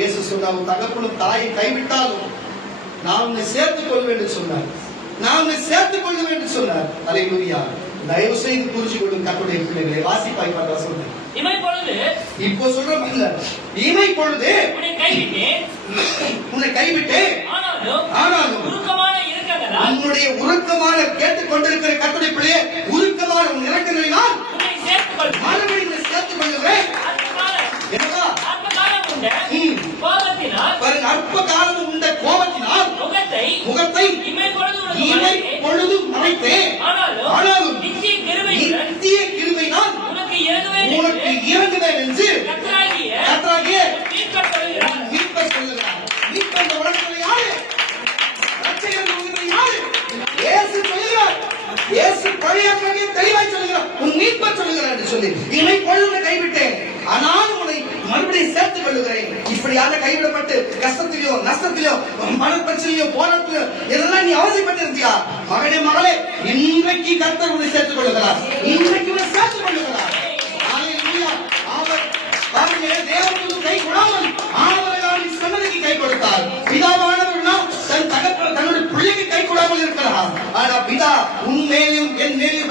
இயேசு சொன்னார், தகப்பனும் தாயை கைவிட்டாலும் நான் உன்னை சேர்த்துக் கொள்வேன் என்று சொன்னார். நான் உன்னை சேர்த்துக் கொள்வேன் என்று சொன்னார். அல்லேலூயா. தயவு செய்து புரிஞ்சு கொள்ளும் கர்த்தருடைய பிள்ளைகளை. வாசிப்பாய் பார்க்க சொல்றேன். இப்போ சொல்றோம் இல்ல, இமை பொழுது உன்னை கைவிட்டேன், ஆனாலும் உன்னுடைய உருக்கமான கேட்டுக் கொண்டிருக்கிற கர்த்தருடைய பிள்ளையே, உருக்கமான உன் இறக்கங்களினால் மறுபடியும் சேர்த்துக் கொள்கிறேன். அற்ப காலம் உண்ட கோபத்தினால் முகத்தை இமை பொழுதும் மறைத்தேன், ஆனாலும் நித்திய கிருபையினால் உனக்கு இறங்குவேன் என்று கர்த்தராகிய மீட்பர் சொல்லுகிறார். மீட்பர் இந்த உலகத்தில் யாரு? ரட்சகர் உலகத்தில் யாரு? இயேசு சொல்லுகிறார். இயேசு பழைய ஏற்பாட்டிலே தெளிவாய் சொல்லுகிறார், உன் மீட்பர் சொல்லுகிறார் என்று சொல்லி. இமை பொழுது கைவிட்டேன், ஆனாலும் உன்னை மறுபடியும் சேர்த்துக் கொள்ளுகிறேன். இப்படியாக கைவிடப்பட்டு கஷ்டத்திலோ நஷ்டத்திலோ மனப்பிரச்சனையோ போராட்டத்திலோ இதெல்லாம் நீ அவதிப்பட்டு இருந்தியா? மகனே மகளே, இன்றைக்கு கர்த்தர் உன்னை சேர்த்துக் கொள்ளுகிறார். இன்றைக்கு உன்னை சேர்த்துக் கொள்ளுகிறார். அவர் தேவனுக்கு கை கொடாமல் ஆனவர்களால் சன்னதிக்கு கை கொடுத்தார். பிதாவானவர்களால் தன் தகப்பன் தன்னுடைய பிள்ளைக்கு கை கொடாமல் இருக்கிறார். ஆனா பிதா உன் மேலும் என் மேலும்